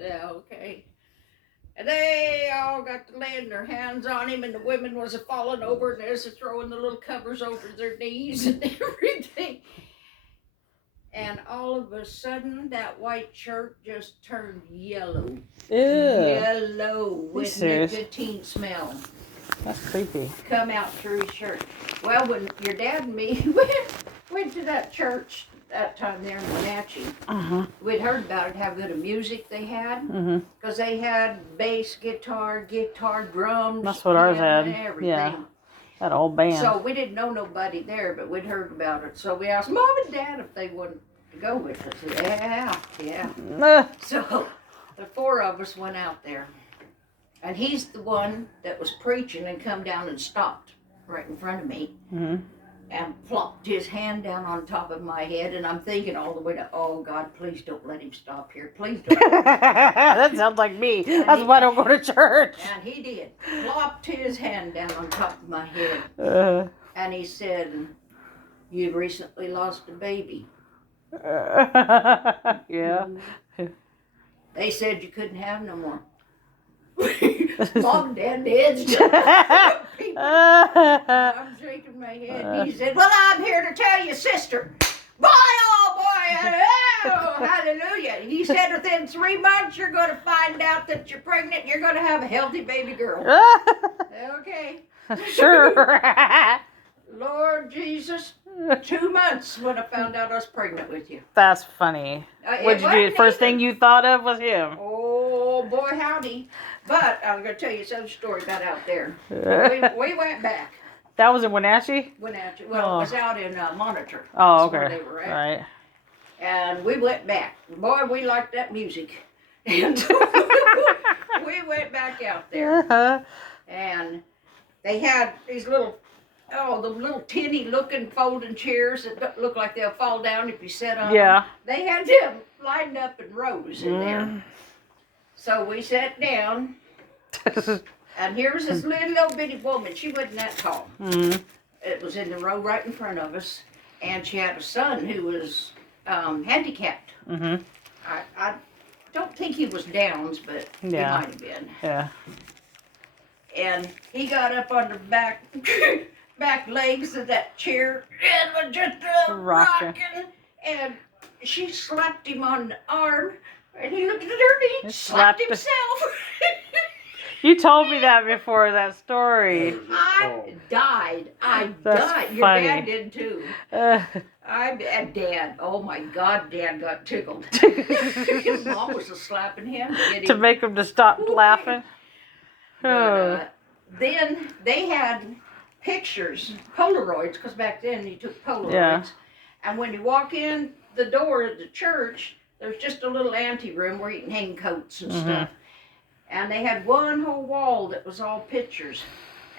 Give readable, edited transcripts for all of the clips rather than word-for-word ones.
Yeah, okay. And they all got to laying their hands on him, and the women was a falling over, and there's a throwing the little covers over their knees and everything. And all of a sudden, that white shirt just turned yellow. Ew. Yellow with serious? nicotine smell. That's creepy. Come out through his shirt. Well, when your dad and me went to that church that time there in Wenatchee, we'd heard about it, how good of music they had. Because they had bass, guitar, drums. That's what ours had. Everything. Yeah. That old band. So we didn't know nobody there, but we'd heard about it. So we asked Mom and Dad if they wanted to go with us. Yeah. So the four of us went out there. And he's the one that was preaching and come down and stopped right in front of me. And plopped his hand down on top of my head. And I'm thinking all the way to, oh, God, please don't let him stop here. Please don't. That sounds like me. That's why I don't go to church. And he did. Plopped his hand down on top of my head. And he said, you recently lost a baby. Yeah. They said you couldn't have no more. Mom and Dad heads. I'm shaking my head. He said, well, I'm here to tell you, sister. Boy, oh boy, oh, hallelujah. He said within 3 months you're going to find out that you're pregnant and you're going to have a healthy baby girl. Okay. Sure. Lord Jesus, 2 months when I found out I was pregnant with you. That's funny. What'd you do? The first thing you thought of was him. Oh, boy, howdy. But I'm going to tell you some story about out there. We went back. That was in Wenatchee? Wenatchee. Well, it was out in Monitor. Oh, That's okay. where they were at. Right. And we went back. Boy, we liked that music. And we went back out there. And they had these little, the little tinny looking folding chairs that look like they'll fall down if you sit on them. They had them lined up in rows in there. So we sat down, and here was this little bitty woman. She wasn't that tall. It was in the row right in front of us, and she had a son who was handicapped. I don't think he was Downs, but he might have been. Yeah. And he got up on the back legs of that chair and was just rocking. And she slapped him on the arm. And he looked at her and he slapped himself. You told me that before, that story. I died. That's Your funny. dad did too. Dad, oh my God, Dad got tickled. His mom was slapping him. To make him to stop laughing. But, then they had pictures, Polaroids, because back then you took Polaroids. Yeah. And when you walk in the door of the church, there's just a little anteroom where you can hang coats and stuff. And they had one whole wall that was all pictures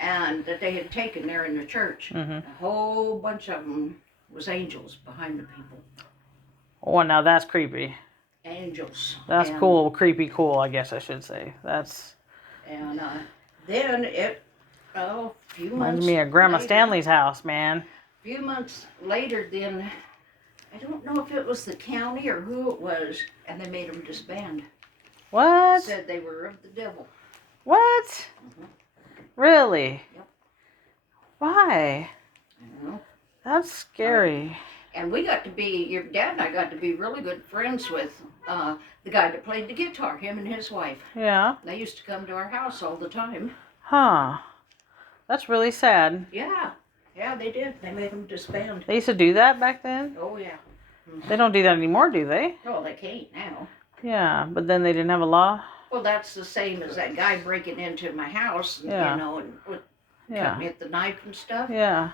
and that they had taken there in the church. A whole bunch of them was angels behind the people. Oh, now that's creepy. Angels. That's cool. Creepy cool, I guess I should say. That's... And then a few months Reminds me of Grandma later, Stanley's house, man. A few months later, then, I don't know if it was the county or who it was, and they made them disband. What? Said they were of the devil. What? Really? Yep. Why? I don't know. That's scary. And we got to be, your dad and I got to be really good friends with the guy that played the guitar, him and his wife. Yeah. They used to come to our house all the time. Huh. That's really sad. Yeah. Yeah, they did. They made them disband. They used to do that back then? Oh, yeah. They don't do that anymore, do they? Oh, they can't now. Yeah, but then they didn't have a law? Well, that's the same as that guy breaking into my house, and, and cutting me with the knife and stuff. Yeah.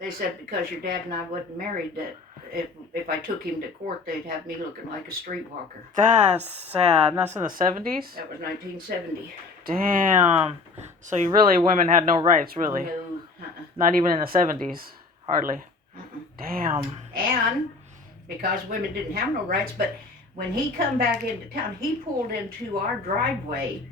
They said because your dad and I wasn't married, that if I took him to court, they'd have me looking like a streetwalker. That's sad. And that's in the 70s? That was 1970. Damn. So you really, women had no rights, really? No. Not even in the 70s? Hardly. Damn. And because women didn't have no rights, but when he come back into town, he pulled into our driveway,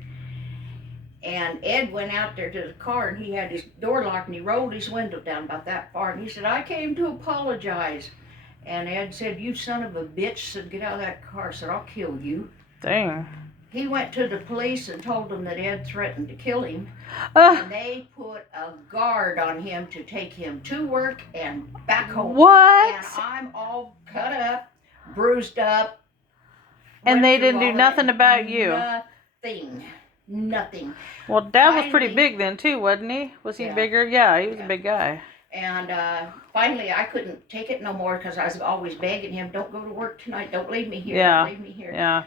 and Ed went out there to the car, and he had his door locked, and he rolled his window down about that far, and he said, I came to apologize. And Ed said, you son of a bitch, said, get out of that car. I said, I'll kill you. Dang. He went to the police and told them that Ed threatened to kill him. Uh, And they put a guard on him to take him to work and back home. what? And I'm all cut up, bruised up. And went they through didn't do all nothing that. about you. Nothing. Well, Dad was pretty Finally- big then too, wasn't he? Was he Yeah. bigger? Yeah, he was Yeah. a big guy. And finally, I couldn't take it no more because I was always begging him, "Don't go to work tonight. Don't leave me here. Yeah. Don't leave me here." Yeah.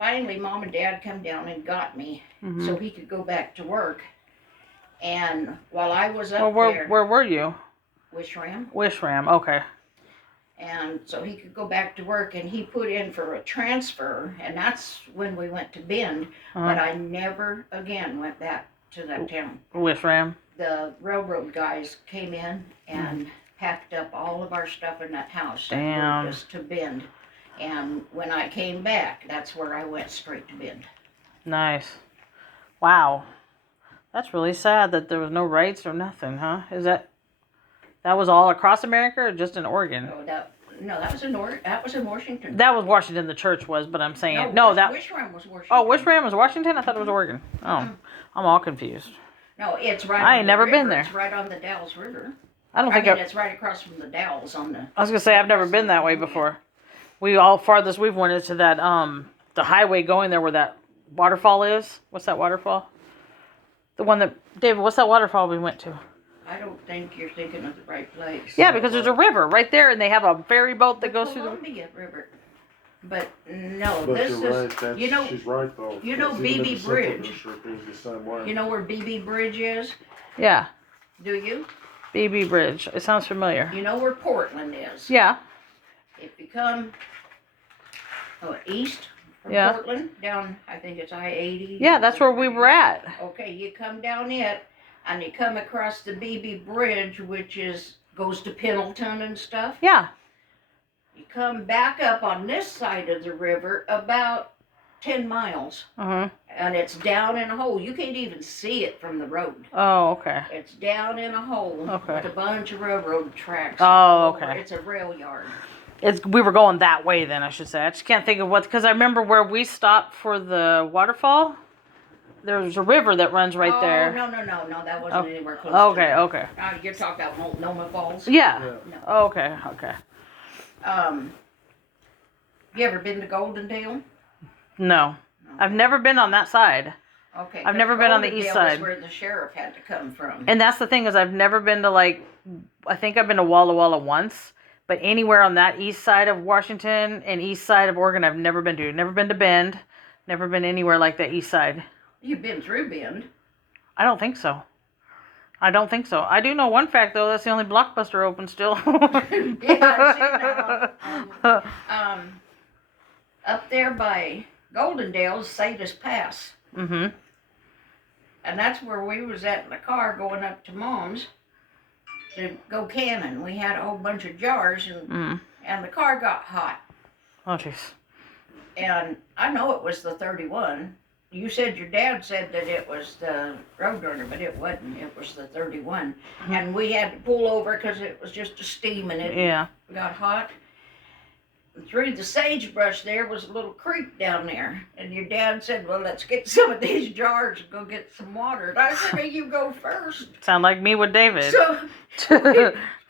Finally, Mom and Dad come down and got me Mhm. so he could go back to work. And while I was up Well, there, where were you? Wishram, Wishram. Okay. and so he could go back to work, and he put in for a transfer, and that's when we went to Bend. But I never again went back to that town. Wishram. The railroad guys came in and packed up all of our stuff in that house Damn. and moved us to Bend. And when I came back, that's where I went straight to Bend. Nice. Wow. That's really sad that there was no rights or nothing, huh? Is that was all across America or just in Oregon? No, that was in Washington. That was Washington. The church was, but I'm saying Wishram was Washington. Oh, Wishram was Washington. I thought it was Oregon. Oh, I'm all confused. No, it's right. I on ain't the never river. been there. It's right on the Dalles River. I don't I think mean, it's right across from the Dalles on the. I was gonna say I've never been that way before. Farthest we've went is to that the highway going there where that waterfall is. What's that waterfall? The one that David. What's that waterfall we went to? I don't think you're thinking of the right place. Yeah, because there's a river right there, and they have a ferry boat that goes through the. Columbia River. But no, But this you're is. right. That's, you know- she's right though. you know 'cause even in BB the Central Bridge. District is the same way. You know where BB Bridge is? Yeah, Do you? BB Bridge. It sounds familiar. You know where Portland is? Yeah. If you come east from Yeah. Portland, down, I think it's I-80. Yeah, that's where we were at. Okay, you come down it, and you come across the BB Bridge, which goes to Pendleton and stuff. Yeah. You come back up on this side of the river about 10 miles, and it's down in a hole. You can't even see it from the road. Oh, okay. It's down in a hole Okay. with a bunch of railroad tracks. Oh, all over. okay. It's a rail yard. We were going that way then, I should say. I just can't think of what, because I remember where we stopped for the waterfall. There's a river that runs right there. No, that wasn't anywhere close Okay, to okay. You're talking about Multnomah Falls? Yeah. Yeah. No. Oh, okay, okay. You ever been to Goldendale? No. I've never been on that side. Okay. I've never been on the east Goldendale side. is where the sheriff had to come from. And that's the thing is I've never been to I think I've been to Walla Walla once, but anywhere on that east side of Washington and east side of Oregon I've never been to. Never been to Bend. Never been anywhere like that east side. You've been through Bend. I don't think so. I don't think so. I do know one fact though. That's the only Blockbuster open still. Yeah, I've seen up there by Goldendale's Sadus Pass. Mhm. And that's where we was at in the car going up to Mom's to go canning. We had a whole bunch of jars and the car got hot. Oh jeez. And I know it was the 31. You said your dad said that it was the Roadrunner, but it wasn't. It was the 31. And we had to pull over because it was just a steam and it Yeah. got hot. And through the sagebrush there was a little creek down there. And your dad said, well, let's get some of these jars and go get some water. And I said, hey, you go first. Sound like me with David. So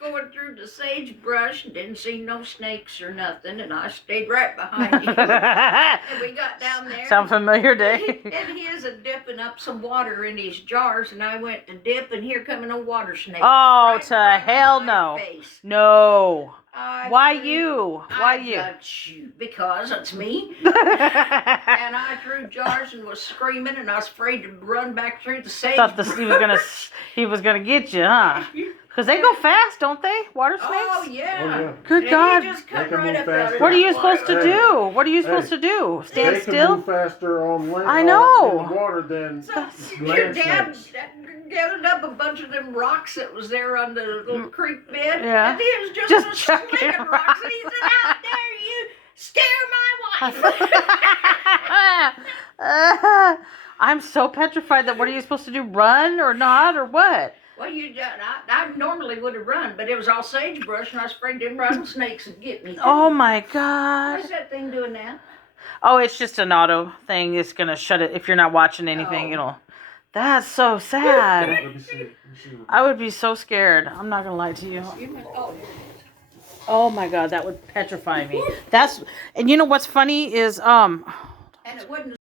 going through the sagebrush and didn't see no snakes or nothing. And I stayed right behind him. And we got down there. Sound familiar, Dave? And he is dipping up some water in his jars, and I went to dip, and here coming a water snake. Oh, right to in front of hell my no. face. No. I Why threw- you? Why I you? got you? Because it's me. And I threw jars and was screaming, and I was afraid to run back through the sage. Thought he was gonna get you, huh? Because they go fast, don't they? Water snakes? Oh, yeah. Oh, yeah. Good And God. He just They cut can right move up fast. out of What are you that supposed to water. do? What are you Hey. supposed to do? Stand They still? can move faster on land. I know. In the water than So your land dad snakes. gathered up a bunch of them rocks that was there on the little creek bed, Yeah. and he was just Just slinging chucking rocks. And he said, "Out there, you scare my wife!" I'm so petrified that what are you supposed to do? Run or not or what? Well, I normally would have run, but it was all sagebrush, and I was afraid them rattlesnakes would get me. Oh my God. What's that thing doing now? Oh, it's just an auto thing. It's gonna shut it if you're not watching anything. Oh. It'll. That's so sad. Let me see. I would be so scared. I'm not gonna lie to you. Oh, Oh my god, that would petrify me. And you know what's funny is and it wouldn't